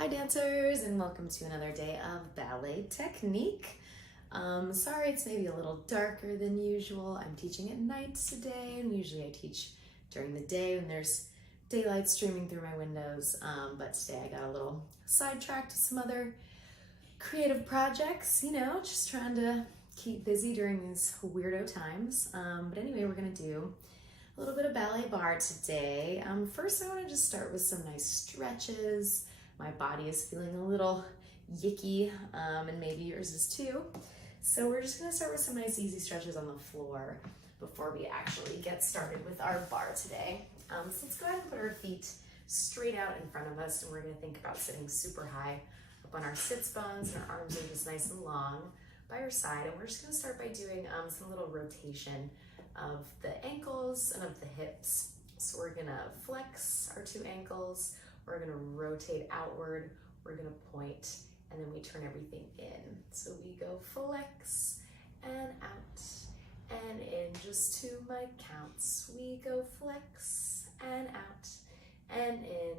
Hi dancers, and welcome to another day of Ballet Technique. Sorry it's maybe a little darker than usual. I'm teaching at night today, and usually I teach during the day when there's daylight streaming through my windows, but today I got a little sidetracked to some other creative projects, just trying to keep busy during these weirdo times. But anyway, we're gonna do a little bit of ballet bar today. First I wanna just start with some nice stretches. My body is feeling a little yicky, and maybe yours is too. So we're just gonna start with some nice easy stretches on the floor before we actually get started with our bar today. So let's go ahead and put our feet straight out in front of us, and we're gonna think about sitting super high up on our sits bones, and our arms are just nice and long by your side. And we're just gonna start by doing some little rotation of the ankles and of the hips. So we're gonna flex our two ankles, we're gonna rotate outward, we're gonna point, and then we turn everything in. So we go flex and out and in, just 2 mic counts. We go flex and out and in,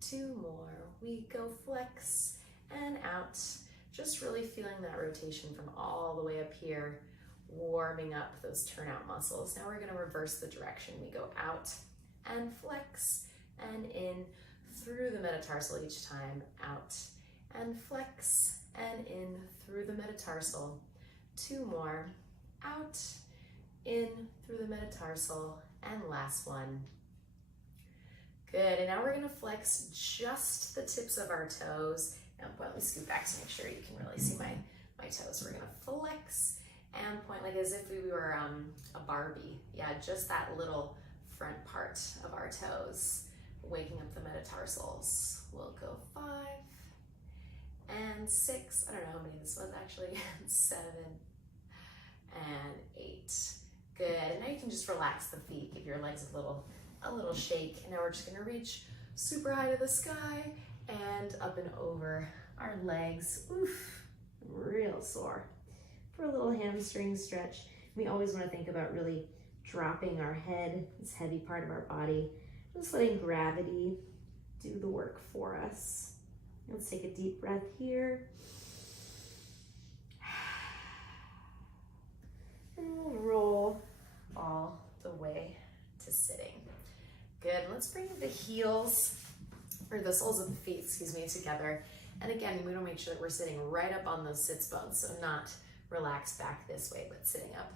2 more. We go flex and out. Just really feeling that rotation from all the way up here, warming up those turnout muscles. Now we're gonna reverse the direction. We go out and flex and in, through the metatarsal each time, out and flex and in through the metatarsal. 2 more, out, in through the metatarsal, and last one. Good, and now we're gonna flex just the tips of our toes. Now let me scoot back to make sure you can really see my toes. We're gonna flex and point like as if we were a Barbie. Yeah, just that little front part of our toes, waking up the metatarsals. We'll go 5 and 6. I don't know how many this was actually. 7 and 8. Good. And now you can just relax the feet. Give your legs a little shake. And now we're just gonna reach super high to the sky and up and over our legs. Oof, real sore. For a little hamstring stretch. We always want to think about really dropping our head, this heavy part of our body. Just letting gravity do the work for us. Let's take a deep breath here. And we'll roll all the way to sitting. Good, let's bring the heels, or the soles of the feet, excuse me, together. And again, we want to make sure that we're sitting right up on those sits bones, so not relaxed back this way, but sitting up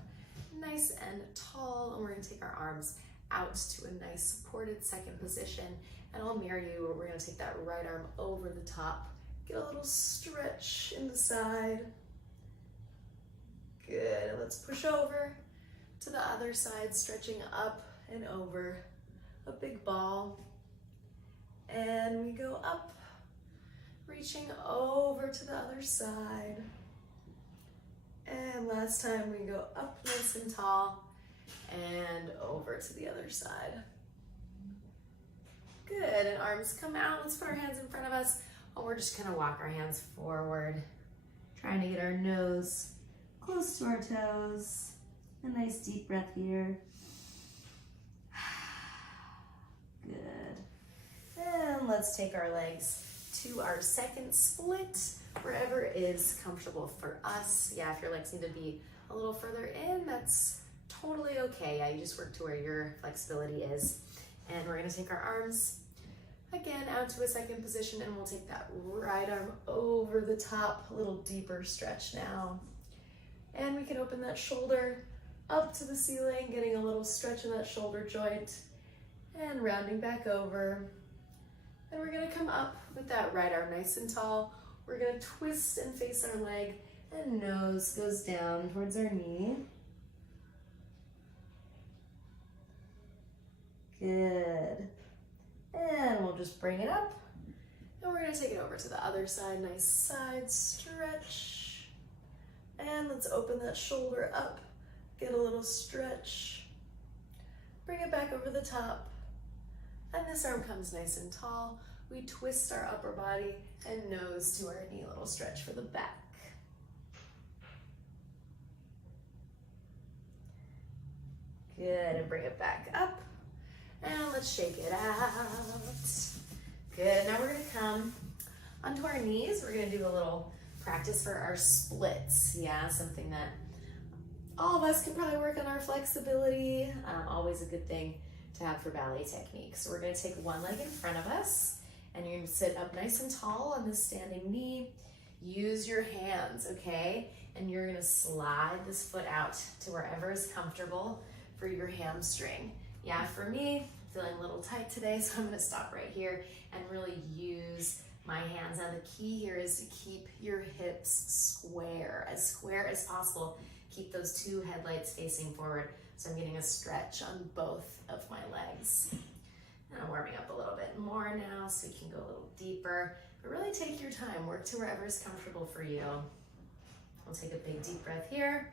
nice and tall. And we're going to take our arms out to a nice supported second position, and I'll mirror you. We're going to take that right arm over the top, get a little stretch in the side. Good, let's push over to the other side, stretching up and over, a big ball, and we go up, reaching over to the other side, and last time we go up nice and tall and over to the other side. Good, and arms come out. Let's put our hands in front of us, and we're just gonna walk our hands forward, trying to get our nose close to our toes. A nice deep breath here. Good. And let's take our legs to our second split, wherever is comfortable for us. Yeah, if your legs need to be a little further in, that's totally okay. Yeah, you just work to where your flexibility is. And we're gonna take our arms again out to a second position, and we'll take that right arm over the top, a little deeper stretch now. And we can open that shoulder up to the ceiling, getting a little stretch in that shoulder joint, and rounding back over. And we're gonna come up with that right arm nice and tall. We're gonna twist and face our leg, and nose goes down towards our knee. Good. And we'll just bring it up, and we're gonna take it over to the other side. Nice side stretch. And let's open that shoulder up, get a little stretch. Bring it back over the top. And this arm comes nice and tall. We twist our upper body and nose to our knee, a little stretch for the back. Good, and bring it back up. And let's shake it out. Good, now we're gonna come Onto our knees, we're gonna do a little practice for our splits. Yeah, something that all of us can probably work on our flexibility. Always a good thing to have for ballet technique. So we're gonna take one leg in front of us and you're gonna sit up nice and tall on this standing knee. Use your hands, okay? And you're gonna slide this foot out to wherever is comfortable for your hamstring. Yeah, for me, feeling a little tight today, so I'm gonna stop right here and really use my hands. Now the key here is to keep your hips square as possible. Keep those two headlights facing forward. So I'm getting a stretch on both of my legs. And I'm warming up a little bit more now so we can go a little deeper. But really take your time, work to wherever is comfortable for you. We'll take a big deep breath here.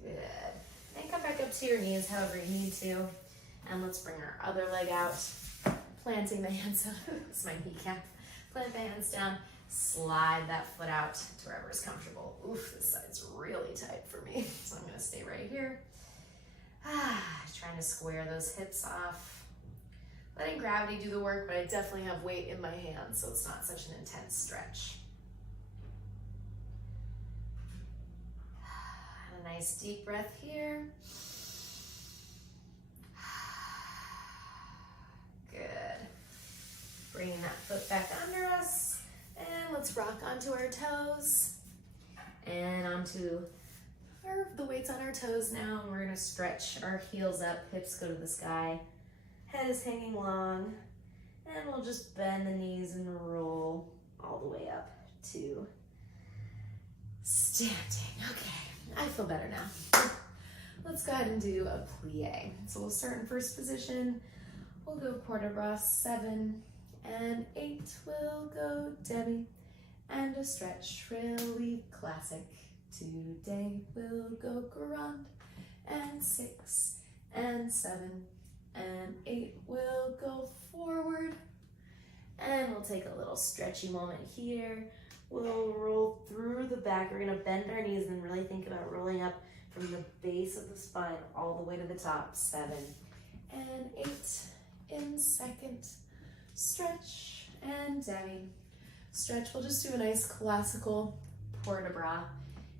Good. And come back up to your knees however you need to. And let's bring our other leg out. Planting the hands out. It's my kneecap. Plant the hands down. Slide that foot out to wherever is comfortable. Oof, this side's really tight for me. So I'm gonna stay right here. Trying to square those hips off. Letting gravity do the work, but I definitely have weight in my hands, so it's not such an intense stretch. A nice deep breath here. Good. Bringing that foot back under us. And let's rock onto our toes and onto the weights on our toes now. And we're gonna stretch our heels up, hips go to the sky, head is hanging long, and we'll just bend the knees and roll all the way up to standing. Okay, I feel better now. Let's go ahead and do a plie. So we'll start in first position. We'll go port de bras 7 and 8. We'll go demi and a stretch, really classic. Today we'll go grand and 6 and 7 and 8. We'll go forward and we'll take a little stretchy moment here. We'll roll through the back. We're gonna bend our knees and really think about rolling up from the base of the spine all the way to the top. 7 and 8 in second. Stretch and demi. Stretch, we'll just do a nice classical port de bras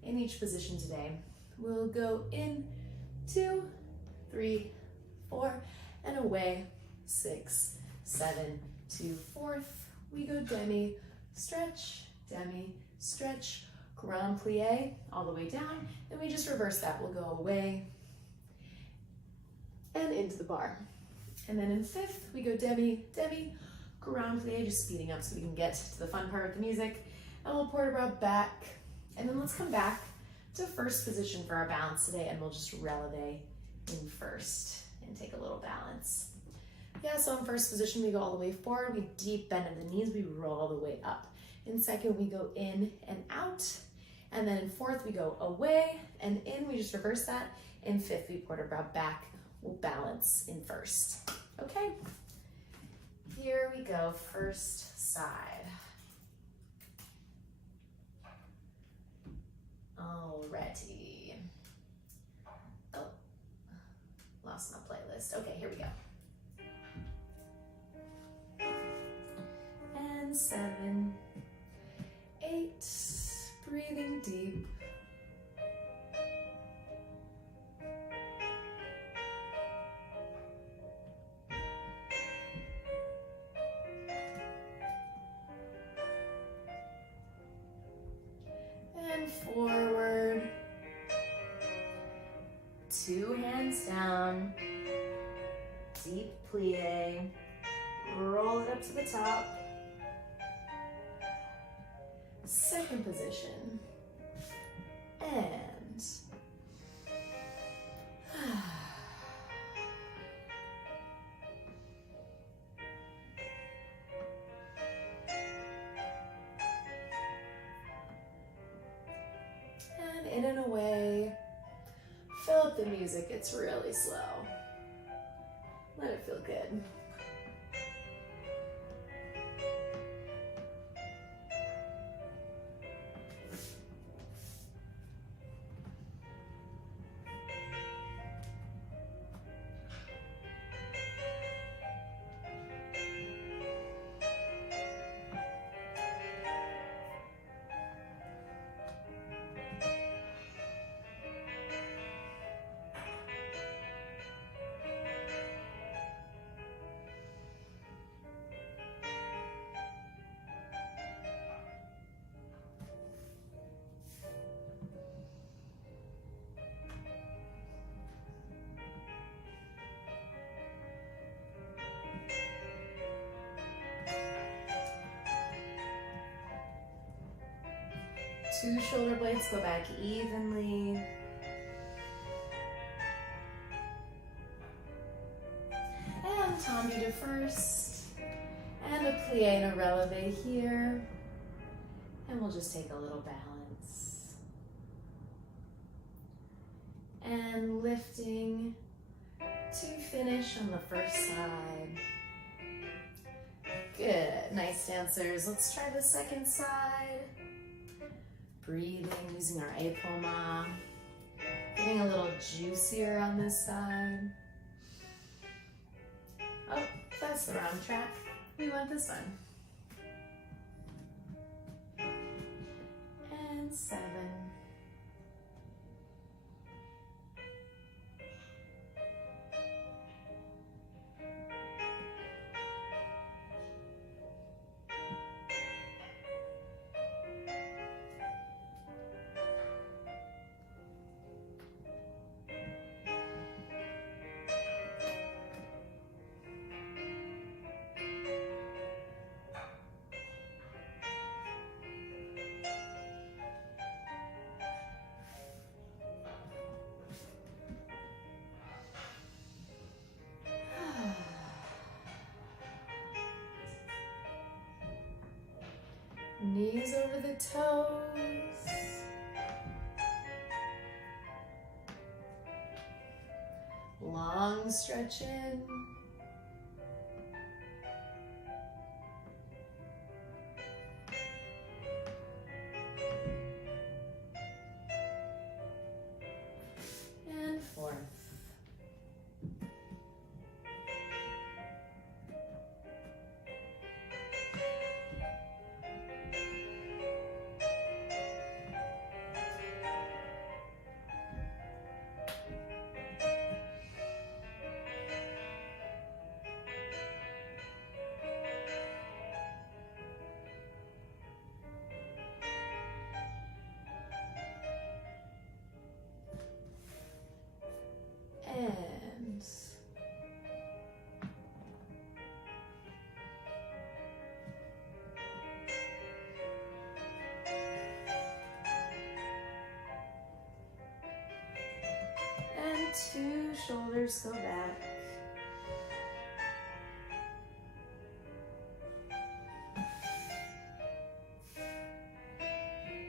in each position today. We'll go in 2, 3, 4, and away. 6, 7, 2, 4th. We go demi, stretch, grand plie, all the way down. Then we just reverse that. We'll go away and into the bar. And then in 5th, we go demi, grand plie, just speeding up so we can get to the fun part with the music. And we'll port de bras back. And then let's come back to first position for our balance today, and we'll just releve in first and take a little balance. Yeah, so in first position, we go all the way forward. We deep bend in the knees, we roll all the way up. In second, we go in and out. And then in 4th, we go away and in. We just reverse that. In 5th, we port de bras back. We'll balance in first. Okay, here we go, first side. Alrighty. Oh, lost my playlist. Okay, here we go. And 7, 8, breathing deep. And forward. 2 hands down. Deep plie. Roll it up to the top. Second position. And in and away. Fill up the music, it's really slow. Let it feel good. 2 shoulder blades go back evenly. And tendu to first. And a plie and a releve here. And we'll just take a little balance. And lifting to finish on the first side. Good, nice dancers. Let's try the second side. Breathing, using our apoma. Getting a little juicier on this side. Oh, that's the wrong track. We want this one. And 7. Knees over the toes. Long stretch in. And forth. And two shoulders go back.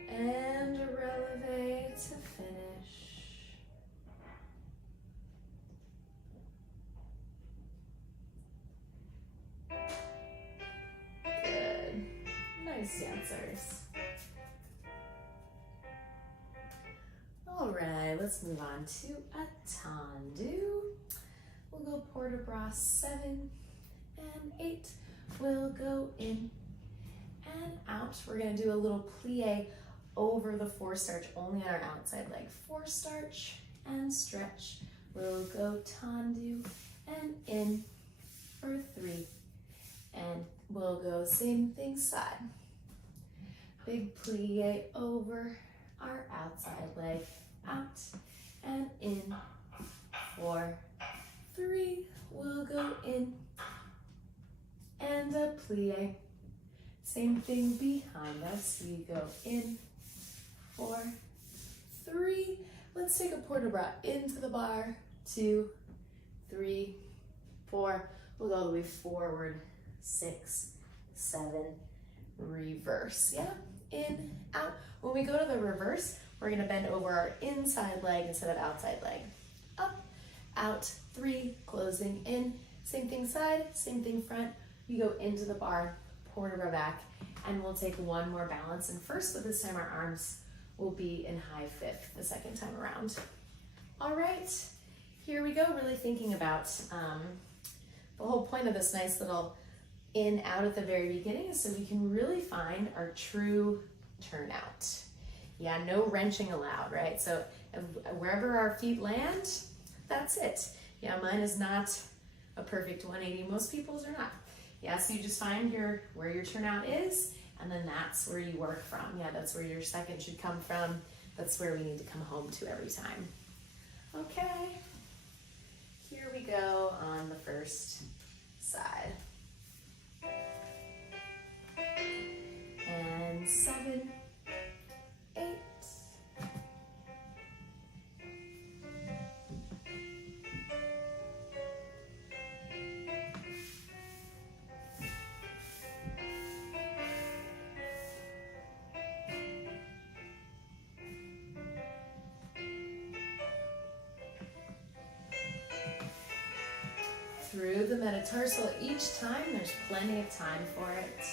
And a releve to finish. Good. Nice dancers. All right, let's move on to a tendu. We'll go port de bras 7 and 8. We'll go in and out. We're gonna do a little plie over the 4 starch, only on our outside leg. 4 starch and stretch. We'll go tendu and in for 3. And we'll go same thing side. Big plie over our outside leg. Out and in for 3. We'll go in and a plie. Same thing behind us. We go in for 3. Let's take a port de bras into the bar. 2, 3, 4. We'll go all the way forward. 6, 7, reverse. Yeah, in, out. When we go to the reverse, we're gonna bend over our inside leg instead of outside leg. Up, out, 3, closing in. Same thing side, same thing front. We go into the bar, port de bras back, and we'll take one more balance. And first, but this time our arms will be in high fifth the second time around. All right, here we go, really thinking about the whole point of this nice little in, out at the very beginning is so we can really find our true turnout. Yeah, no wrenching allowed, right? So wherever our feet land, that's it. Yeah, mine is not a perfect 180. Most people's are not. Yeah, so you just find where your turnout is, and then that's where you work from. Yeah, that's where your second should come from. That's where we need to come home to every time. Okay, here we go on the first side. And 7, 8, through the metatarsal each time. There's plenty of time for it.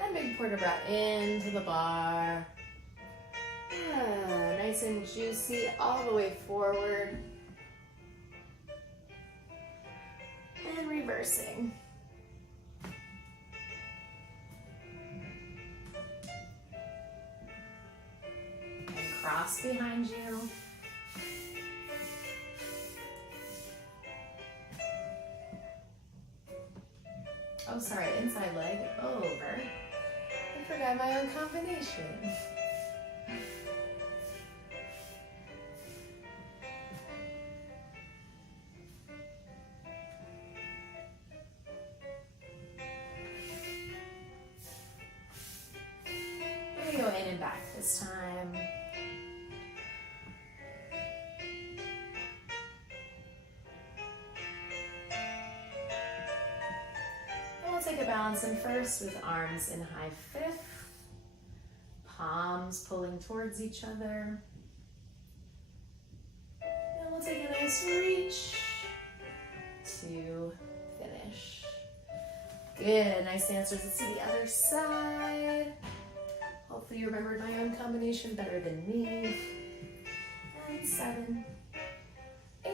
And big port de bras into the bar. Nice and juicy all the way forward. And reversing. And cross behind you. Oh, sorry, inside leg over. I forgot my own combination. Go in and back this time. And we'll take a balance in first with arms in high fifth, palms pulling towards each other. And we'll take a nice reach to finish. Good, nice dancers. Let's do the other side. Hopefully you remembered my own combination better than me. And 7, 8.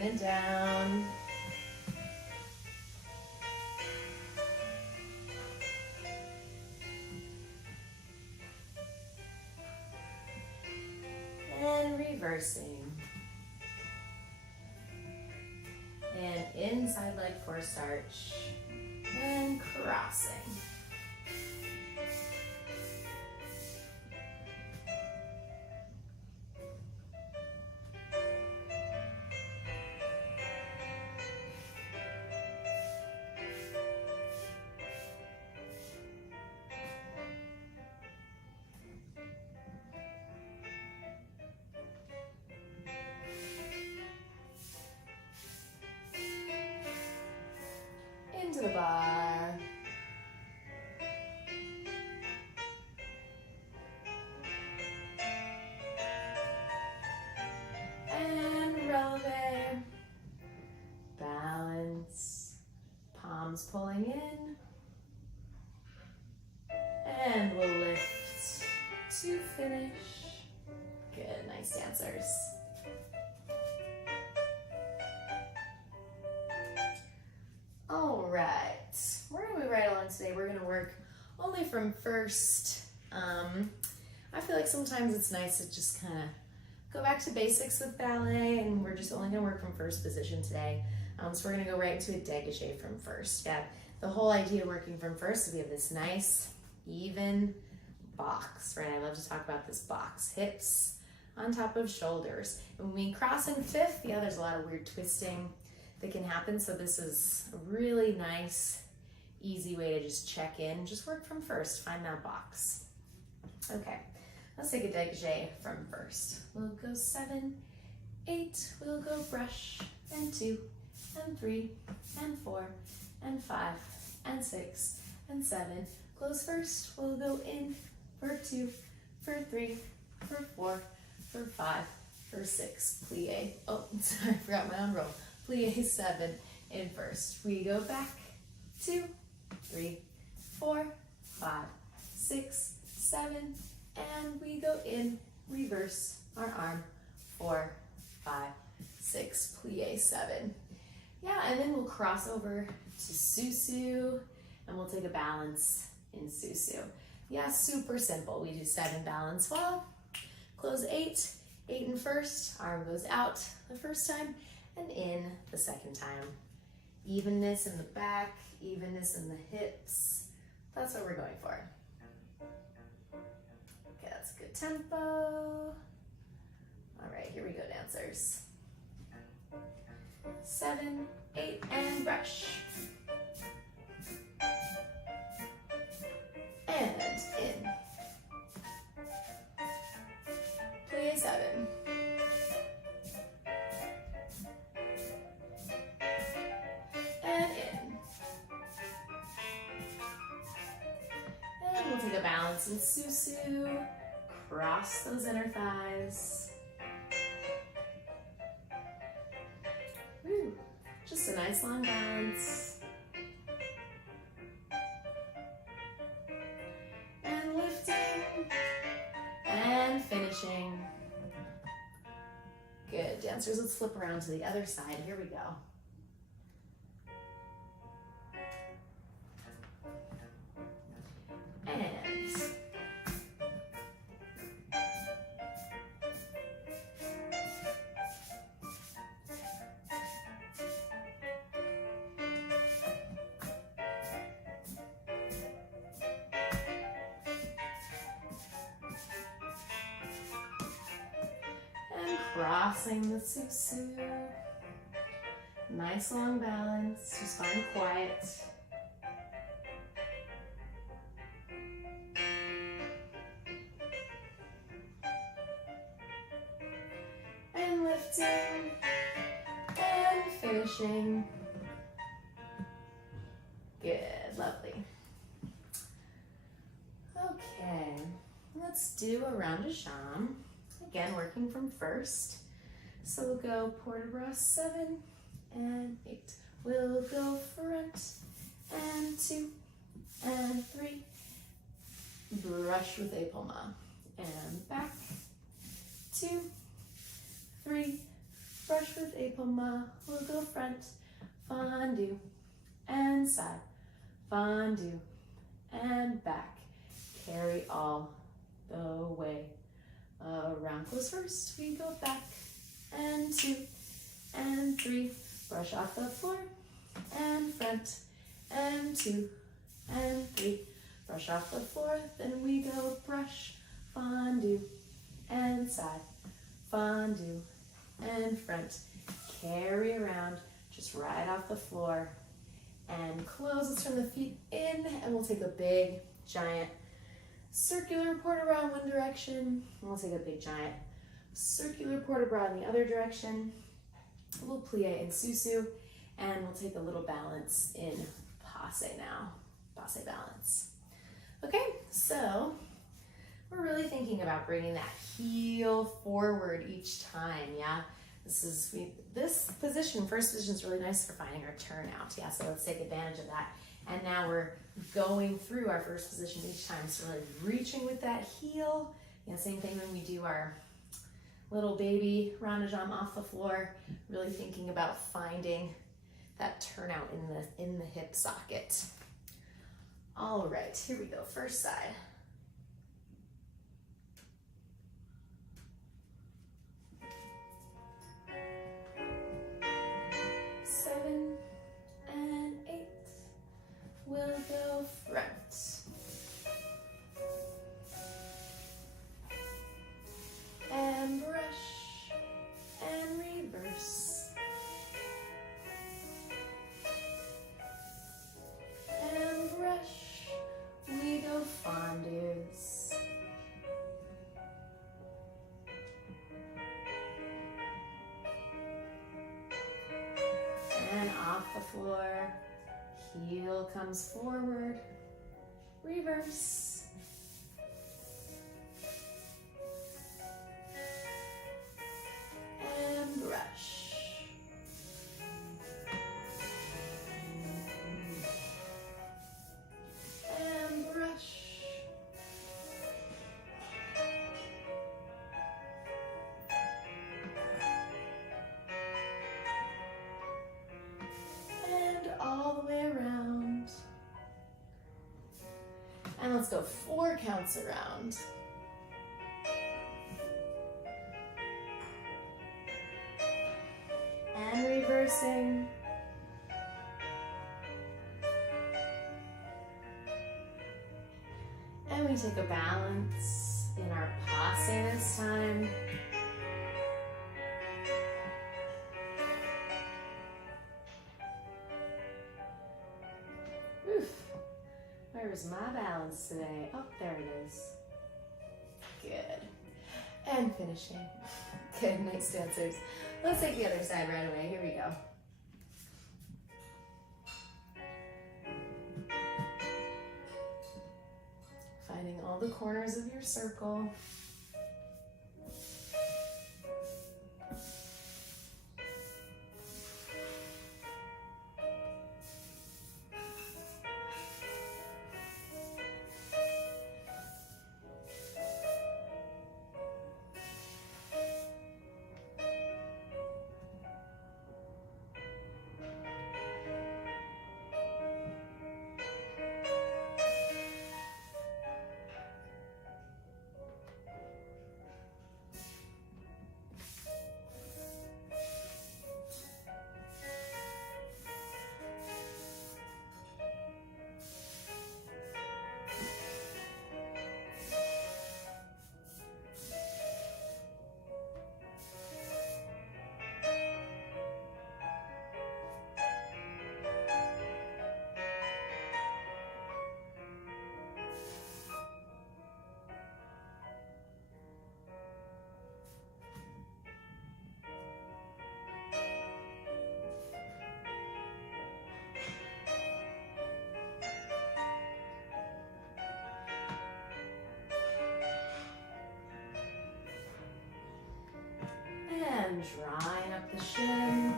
And down. And reversing. And inside leg force arch. And crossing. Into the bar. And releve. Balance. Palms pulling in. And we'll lift to finish. Good, nice dancers. All right, we're gonna move right along today. We're gonna work only from first. I feel like sometimes it's nice to just kind of go back to basics with ballet, and we're just only gonna work from first position today. So we're gonna go right into a dégagé from first. Yeah, the whole idea of working from first is we have this nice, even box, right? I love to talk about this box. Hips on top of shoulders. And when we cross in fifth, yeah, there's a lot of weird twisting that can happen. So this is a really nice, easy way to just check in. Just work from first, find that box. Okay, let's take a dégagé from first. We'll go 7, 8, we'll go brush, and 2, and 3, and 4, and 5, and 6, and 7. Close first, we'll go in for 2, for 3, for 4, for 5, for 6, plie. Oh, sorry, I forgot my own roll. Plie 7 in first. We go back 2, 3, 4, 5, 6, 7, and we go in, reverse our arm, 4, 5, 6, plie 7. Yeah, and then we'll cross over to Susu, and we'll take a balance in Susu. Yeah, super simple. We do 7 balance well, close 8, 8 in first, arm goes out the first time and in the second time. Evenness in the back, evenness in the hips. That's what we're going for. Okay, that's a good tempo. All right, here we go, dancers. 7, 8, and brush. And in. Plie 7. And in. And we'll take a balance in Susu. Cross those inner thighs. Woo. Just a nice long balance. And lifting. And finishing. Good, dancers, let's flip around to the other side. Here we go. And crossing the Susu. Nice long balance, just find quiet. And lifting and finishing. Good, lovely. Okay, let's do a round de jambe. Again, working from first. So we'll go port de bras 7 and 8. We'll go front and 2 and 3. Brush with épaule-main and back. 2, 3. Brush with épaule-main. We'll go front, fondue and side, fondue and back. Carry all the way around. Close first. We go back and 2 and 3. Brush off the floor and front and 2 and 3. Brush off the floor. Then we go brush, fondue and side, fondue and front. Carry around, just right off the floor and close. Let's turn the feet in and we'll take a big giant circular port de bras in one direction, and we'll take a big giant circular port de bras in the other direction. We'll plie in Susu, and we'll take a little balance in passe now. Passe balance. Okay, so we're really thinking about bringing that heel forward each time, yeah? This position, first position, is really nice for finding our turnout, yeah? So let's take advantage of that. And now we're going through our first position each time. So really reaching with that heel. You know, same thing when we do our little baby round de jambe off the floor. Really thinking about finding that turnout in the hip socket. All right, here we go. First side. We'll go front and brush and reverse and brush. We go fondues and off the floor. Heel comes forward, reverse, and brush, and brush, and all the way around. And let's go 4 counts around. reversing. And we take a balance in our passe this time. Oof. Where's my balance today? Oh, there it is. Good. And finishing. Good, nice dancers. Let's take the other side right away. Here we go. Finding all the corners of your circle. And drawing up the shin.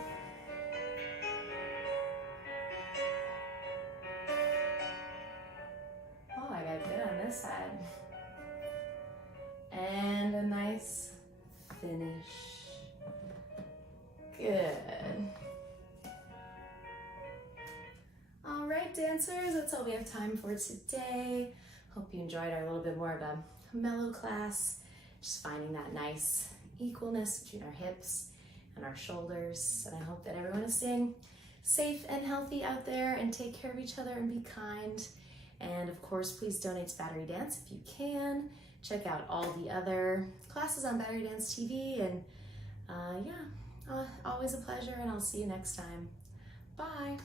Oh, I got good on this side. And a nice finish. Good. All right, dancers, that's all we have time for today. Hope you enjoyed our little bit more of a mellow class. Just finding that nice equalness between our hips and our shoulders. And I hope that everyone is staying safe and healthy out there and take care of each other and be kind. And of course, please donate to Battery Dance if you can. Check out all the other classes on Battery Dance TV. And always a pleasure, and I'll see you next time. Bye.